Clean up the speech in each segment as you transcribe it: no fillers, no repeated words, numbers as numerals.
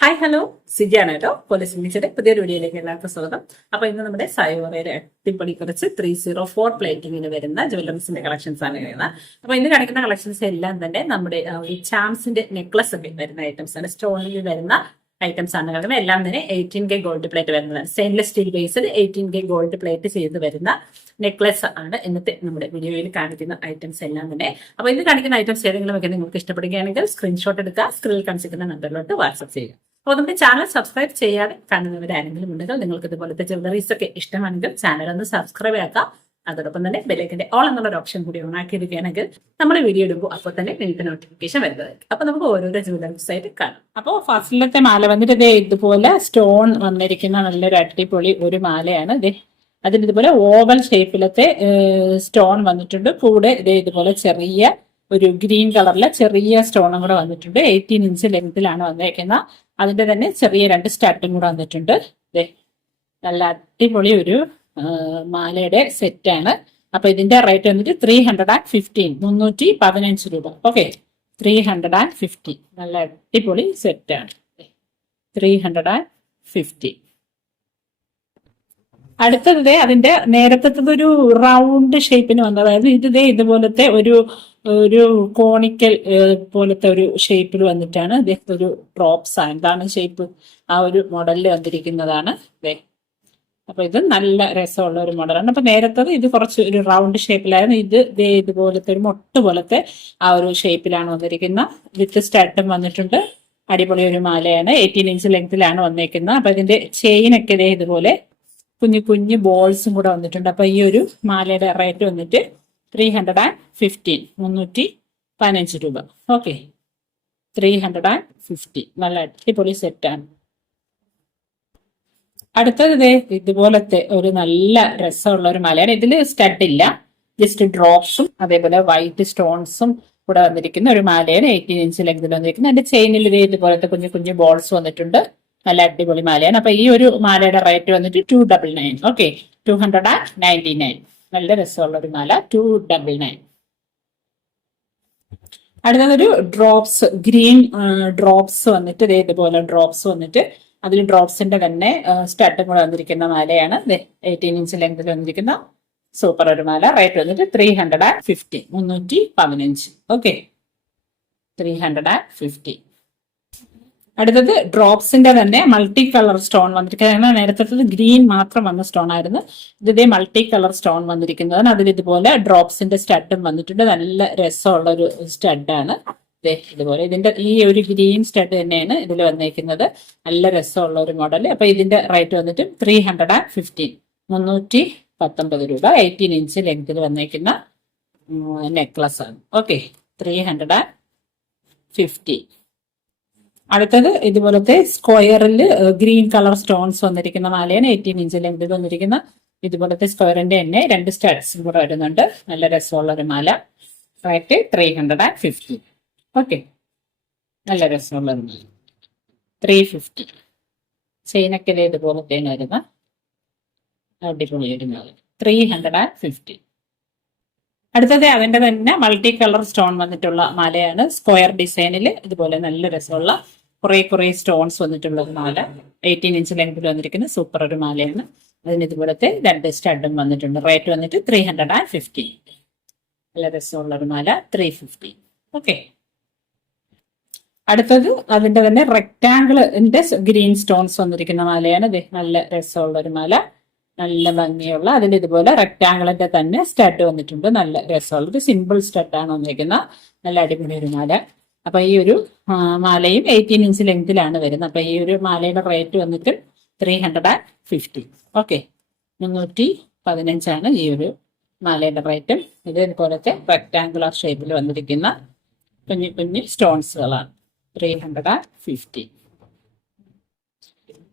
Hi hello സിജിയാണ് കേട്ടോ. Police മിനിച്ചയുടെ പുതിയൊരു വീഡിയോയിലേക്ക് എല്ലാവർക്കും സ്വാഗതം. അപ്പൊ ഇന്ന് നമ്മുടെ സായോറയുടെ അടിപൊളി കുറച്ച് 304 പ്ലേറ്റിങ്ങിന് വരുന്ന ജ്വല്ലറീസിന്റെ കളക്ഷൻസ് ആണ് വരുന്നത്. അപ്പൊ ഇന്ന് കാണിക്കുന്ന കളക്ഷൻസ് എല്ലാം തന്നെ നമ്മുടെ ഈ ചാംസിന്റെ നെക്ലസ് ഒക്കെ വരുന്ന ഐറ്റംസ് ആണ്, സ്റ്റോണിൽ വരുന്ന ഐറ്റംസ് ആണ് കിടക്കുന്നത്. എല്ലാം തന്നെ 18K ഗോൾഡ് പ്ലേറ്റ് വരുന്നതാണ്. Stainless steel based 18K gold plate ചെയ്ത് വരുന്ന നെക്ലസ് ആണ് ഇന്നത്തെ നമ്മുടെ വീഡിയോയിൽ കാണിക്കുന്ന ഐറ്റംസ് എല്ലാം തന്നെ. അപ്പൊ ഇന്ന് കാണിക്കുന്ന ഐറ്റംസ് ഏതെങ്കിലും ഒക്കെ നിങ്ങൾക്ക് ഇഷ്ടപ്പെടുകയാണെങ്കിൽ സ്ക്രീൻഷോട്ട് എടുക്കുക, സ്ക്രീനിൽ കാണിച്ചിരിക്കുന്ന നമ്പറിലോട്ട് വാട്സ്ആപ്പ് ചെയ്യുക. അപ്പോൾ നമ്മുടെ ചാനൽ സബ്സ്ക്രൈബ് ചെയ്യാതെ കാണുന്നവരാരെങ്കിലും ഉണ്ടെങ്കിൽ നിങ്ങൾക്ക് ഇതുപോലത്തെ ജ്വല്ലറീസ് ഒക്കെ ഇഷ്ടമാണെങ്കിൽ ചാനൽ ഒന്ന് സബ്സ്ക്രൈബ് ആക്കുക. അതോടൊപ്പം തന്നെ ബെല്ലൈക്കന്റെ ഓൾ എന്നുള്ള ഒരു ഓപ്ഷൻ കൂടി ഓൺ ആക്കിയിരിക്കുകയാണെങ്കിൽ നമ്മൾ വീഡിയോ എടുക്കും, അപ്പോൾ തന്നെ നിങ്ങൾക്ക് നോട്ടിഫിക്കേഷൻ വരുന്നതായിരിക്കും. അപ്പൊ നമുക്ക് ഓരോരോ ജ്വല്ലറീസ് ആയിട്ട് കാണാം. അപ്പോൾ ഫസ്റ്റിലത്തെ മാല വന്നിട്ട് ഇതേ ഇതുപോലെ സ്റ്റോൺ വന്നിരിക്കുന്ന നല്ലൊരു അടിപൊളി ഒരു മാലയാണ്. ഇതേ അതിന് ഇതുപോലെ ഓവൽ ഷേപ്പിലത്തെ സ്റ്റോൺ വന്നിട്ടുണ്ട്. കൂടെ ഇതേ ഇതുപോലെ ചെറിയ ഒരു ഗ്രീൻ കളറിലെ ചെറിയ സ്റ്റോണും കൂടെ വന്നിട്ടുണ്ട്. 18 ഇഞ്ച് ലെങ്തിലാണ് വന്നേക്കുന്നത്. അതിന്റെ തന്നെ ചെറിയ 2 സ്റ്റാർട്ടും കൂടെ വന്നിട്ടുണ്ട്. നല്ല അടിപൊളി ഒരു മാലയുടെ സെറ്റാണ്. അപ്പൊ ഇതിന്റെ റേറ്റ് വന്നിട്ട് 315 രൂപ. ഓക്കെ, 350 നല്ല അടിപൊളി സെറ്റാണ്. 350. അടുത്തത് അതിന്റെ നേരത്തെ ഒരു റൗണ്ട് ഷേപ്പിന് വന്നത്, അതായത് ഇതുപോലത്തെ ഒരു കോണിക്കൽ പോലത്തെ ഒരു ഷേപ്പിൽ വന്നിട്ടാണ് ഒരു ഡ്രോപ്സ് ആണ്. എന്താണ് ഷേപ്പ്, ആ ഒരു മോഡലിൽ വന്നിരിക്കുന്നതാണ്. അപ്പൊ ഇത് നല്ല രസമുള്ള ഒരു മോഡലാണ്. അപ്പൊ നേരത്തത് ഇത് കുറച്ച് ഒരു റൗണ്ട് ഷേപ്പിലായിരുന്നു. ഇത് ഇതുപോലത്തെ ഒരു മൊട്ട് പോലത്തെ ആ ഒരു ഷേപ്പിലാണ് വന്നിരിക്കുന്നത്. വിത്ത് സ്റ്റഡും വന്നിട്ടുണ്ട്. അടിപൊളി ഒരു മാലയാണ്. 18 ഇഞ്ച് ലെങ്തിലാണ് വന്നേക്കുന്നത്. അപ്പൊ ഇതിന്റെ ചെയിനൊക്കെ ഇതുപോലെ കുഞ്ഞു കുഞ്ഞു ബോൾസും കൂടെ വന്നിട്ടുണ്ട്. അപ്പൊ ഈ ഒരു മാലയുടെ റേറ്റ് വന്നിട്ട് 315 രൂപ. ഓക്കെ, 350 നല്ല അടിപൊളി സെറ്റാണ്. അടുത്തത് ഇതുപോലത്തെ ഒരു നല്ല രസമുള്ള ഒരു മാലയാണ്. ഇതിൽ സ്റ്റഡ് ഇല്ല, ജസ്റ്റ് ഡ്രോപ്സും അതേപോലെ വൈറ്റ് സ്റ്റോൺസും കൂടെ വന്നിരിക്കുന്ന ഒരു മാലയാണ്. 18 ഇഞ്ച് ലെങ്തിൽ വന്നിരിക്കുന്നത്. അതിന്റെ ചെയിനിൽ ഇതുപോലത്തെ കുഞ്ഞു കുഞ്ഞു ബോൾസ് വന്നിട്ടുണ്ട്. നല്ല അടിപൊളി മാലയാണ്. അപ്പൊ ഈ ഒരു മാലയുടെ റേറ്റ് വന്നിട്ട് 299. ഓക്കെ, 299. നല്ല രസമുള്ള ഒരു മാല, 299. അടുത്തതൊരു ഡ്രോപ്സ്, ഗ്രീൻ ഡ്രോപ്സ് വന്നിട്ട് ഇതുപോലെ ഡ്രോപ്സ് വന്നിട്ട് അതിൽ ഡ്രോപ്സിന്റെ തന്നെ സ്റ്റഡും കൂടെ വന്നിരിക്കുന്ന മാലയാണ്. 18 ഇഞ്ച് ലെങ്തിൽ വന്നിരിക്കുന്ന സൂപ്പർ ഒരു മാല. റേറ്റ് വന്നിട്ട് 350, 315. ഓക്കെ, 350. അടുത്തത് ഡ്രോപ്സിന്റെ തന്നെ മൾട്ടി കളർ സ്റ്റോൺ വന്നിരിക്കുന്നത്. നേരത്തെ ഗ്രീൻ മാത്രം വന്ന സ്റ്റോൺ ആയിരുന്നു. ഇതേ മൾട്ടി കളർ സ്റ്റോൺ വന്നിരിക്കുന്നതാണ്. അതിൽ ഇതുപോലെ ഡ്രോപ്സിന്റെ സ്റ്റഡും വന്നിട്ടുണ്ട്. നല്ല രസമുള്ള ഒരു സ്റ്റഡാണ്. ഇതുപോലെ ഇതിന്റെ ഈ ഒരു ഗ്രീൻ സ്റ്റഡ് തന്നെയാണ് ഇതിൽ വന്നിരിക്കുന്നത്. നല്ല രസമുള്ള ഒരു മോഡൽ. അപ്പൊ ഇതിന്റെ റേറ്റ് വന്നിട്ട് 315, 319 രൂപ. 18 ഇഞ്ച് ലെങ്തിൽ വന്നിരിക്കുന്ന നെക്ലസ് ആണ്. ഓക്കെ, 350. അടുത്തത് ഇതുപോലത്തെ സ്ക്വയറിൽ ഗ്രീൻ കളർ സ്റ്റോൺസ് വന്നിരിക്കുന്ന മാലയാണ്. 18 ഇഞ്ച് ലെങ്തിൽ വന്നിരിക്കുന്ന ഇതുപോലത്തെ സ്ക്വയറിന്റെ തന്നെ 2 സ്റ്റഡ്സും കൂടെ വരുന്നുണ്ട്. നല്ല രസമുള്ള ഒരു മാല. റേറ്റ് 350. ഓക്കെ, നല്ല രസമുള്ള ഒരു മാല, 350. ചെയിനൊക്കെ ഇതുപോലത്തേന് വരുന്ന അടിപൊളി ഒരു മാല, 350. അടുത്തത് അതിന്റെ തന്നെ മൾട്ടി കളർ സ്റ്റോൺ വന്നിട്ടുള്ള മാലയാണ്. സ്ക്വയർ ഡിസൈനിൽ ഇതുപോലെ നല്ല രസമുള്ള കുറെ സ്റ്റോൺസ് വന്നിട്ടുള്ള ഒരു മാല. 18 ഇഞ്ച് ലെങ്തിൽ വന്നിരിക്കുന്ന സൂപ്പർ ഒരു മാലയാണ്. അതിന് ഇതുപോലത്തെ 2 സ്റ്റഡും വന്നിട്ടുണ്ട്. റേറ്റ് വന്നിട്ട് 350. നല്ല രസമുള്ള ഒരു മാല, 350. ഓക്കെ, അടുത്തത് അതിന്റെ തന്നെ റെക്ടാങ്കിളിന്റെ ഗ്രീൻ സ്റ്റോൺസ് വന്നിരിക്കുന്ന മാലയാണ്. നല്ല രസമുള്ള ഒരു മാല, നല്ല ഭംഗിയുള്ള. അതിൽ ഇതുപോലെ റെക്ടാങ്കിളിന്റെ തന്നെ സ്റ്റഡ് വന്നിട്ടുണ്ട്. നല്ല രസമുള്ള ഒരു സിമ്പിൾ സ്റ്റഡാണ് വന്നിരിക്കുന്നത്. നല്ല അടിപൊളി ഒരു മാല. അപ്പൊ ഈ ഒരു മാലയും 18 ഇഞ്ച് ലെങ്തിലാണ് വരുന്നത്. അപ്പൊ ഈ ഒരു മാലയുടെ റേറ്റ് വന്നിട്ട് 350. ഓക്കെ, 315 ഈ ഒരു മാലയുടെ റേറ്റും. ഇത് ഇതുപോലത്തെ റെക്ടാങ്കുലർ ഷേപ്പിൽ വന്നിരിക്കുന്ന കുഞ്ഞു കുഞ്ഞു സ്റ്റോൺസുകളാണ്. 350.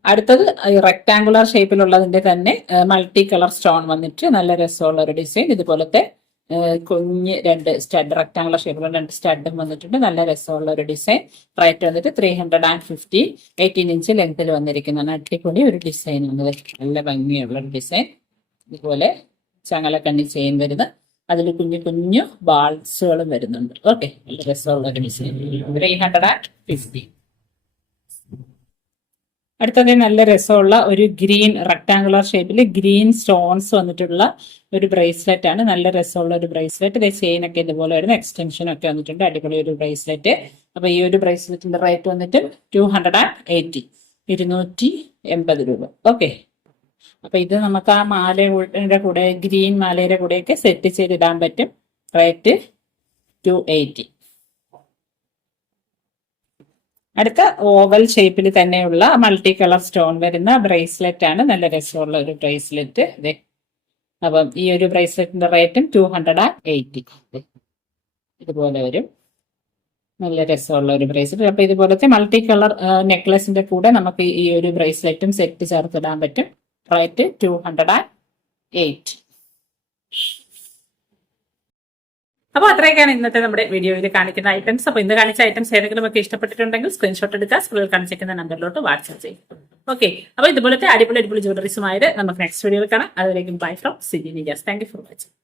അടുത്തത് റെക്ടാങ്കുലർ ഷേപ്പിലുള്ളതിന്റെ തന്നെ മൾട്ടി കളർ സ്റ്റോൺ വന്നിട്ട് നല്ല രസമുള്ള ഒരു ഡിസൈൻ. ഇതുപോലത്തെ കുഞ്ഞ് 2 സ്റ്റഡ്, റെക്ടാങ്കുലർ ഷേപ്പിലുള്ള 2 സ്റ്റഡും വന്നിട്ടുണ്ട്. നല്ല രസമുള്ള ഒരു ഡിസൈൻ. റേറ്റ് വന്നിട്ട് 350. 18 ഇഞ്ച് ലെങ്തിൽ വന്നിരിക്കുന്നതാണ്. അടിപൊളി ഒരു ഡിസൈൻ വന്നത്, നല്ല ഭംഗിയുള്ള ഒരു ഡിസൈൻ. ഇതുപോലെ ചങ്ങലക്കണ്ണി ചെയിൻ വരുന്നത്. അതിൽ കുഞ്ഞു കുഞ്ഞു ബാൾസുകളും വരുന്നുണ്ട്. ഓക്കെ, നല്ല രസമുള്ള ഒരു ഡിസൈൻ. 350. അടുത്തത് നല്ല രസമുള്ള ഒരു ഗ്രീൻ റെക്ടാങ്കുലർ ഷേപ്പിൽ ഗ്രീൻ സ്റ്റോൺസ് വന്നിട്ടുള്ള ഒരു ബ്രേസ്ലെറ്റ് ആണ്. നല്ല രസമുള്ള ഒരു ബ്രേസ്ലെറ്റ്. ഇത് ചെയിൻ ഒക്കെ ഇതുപോലെ വരുന്ന എക്സ്റ്റൻഷൻ ഒക്കെ വന്നിട്ടുണ്ട്. അടിപൊളി ഒരു ബ്രേസ്ലെറ്റ്. അപ്പൊ ഈ ഒരു ബ്രേസ്ലെറ്റിന്റെ റേറ്റ് വന്നിട്ട് 280, 280 രൂപ. ഓക്കെ. അപ്പൊ ഇത് നമുക്ക് ആ മാലയുടെ കൂടെ ഗ്രീൻ മാലയുടെ കൂടെയൊക്കെ സെറ്റ് ചെയ്തിടാൻ പറ്റും. റേറ്റ് 280. അടുത്ത ഓവൽ ഷേപ്പിൽ തന്നെയുള്ള മൾട്ടി കളർ സ്റ്റോൺ വരുന്ന ബ്രേസ്ലെറ്റ് ആണ്. നല്ല രസമുള്ള ഒരു ബ്രേസ്ലെറ്റ്. അതെ. അപ്പം ഈ ഒരു ബ്രേസ്ലെറ്റിന്റെ റേറ്റും 280. ഇതുപോലെ വരും. നല്ല രസമുള്ള ഒരു ബ്രേസ്ലെറ്റ്. അപ്പൊ ഇതുപോലത്തെ മൾട്ടി കളർ നെക്ലസിന്റെ കൂടെ നമുക്ക് ഈ ഒരു ബ്രേസ്ലെറ്റും സെറ്റ് ചേർത്തിടാൻ പറ്റും. റേറ്റ് 208. അപ്പോൾ അത്രയൊക്കെയാണ് ഇന്നത്തെ നമ്മുടെ വീഡിയോയിൽ കാണിക്കുന്ന ഐറ്റംസ്. അപ്പോൾ ഇന്ന് കാണിച്ച ഐറ്റംസ് ഏതെങ്കിലും ഒക്കെ ഇഷ്ടപ്പെട്ടിട്ടുണ്ടെങ്കിൽ സ്ക്രീൻഷോട്ട് എടുക്കുക, സ്ക്രീനിൽ കാണിച്ചിരിക്കുന്ന നമ്പറിലോട്ട് വാട്സ്ആപ്പ് ചെയ്യും. ഓക്കെ. അപ്പോൾ ഇതുപോലത്തെ അടിപൊളി ജ്വല്ലറീസുമായിട്ട് നമുക്ക് നെക്സ്റ്റ് വീഡിയോയിൽ കാണാം. അതുവരേക്കും bye from Siji Nijas. Thank you for watching.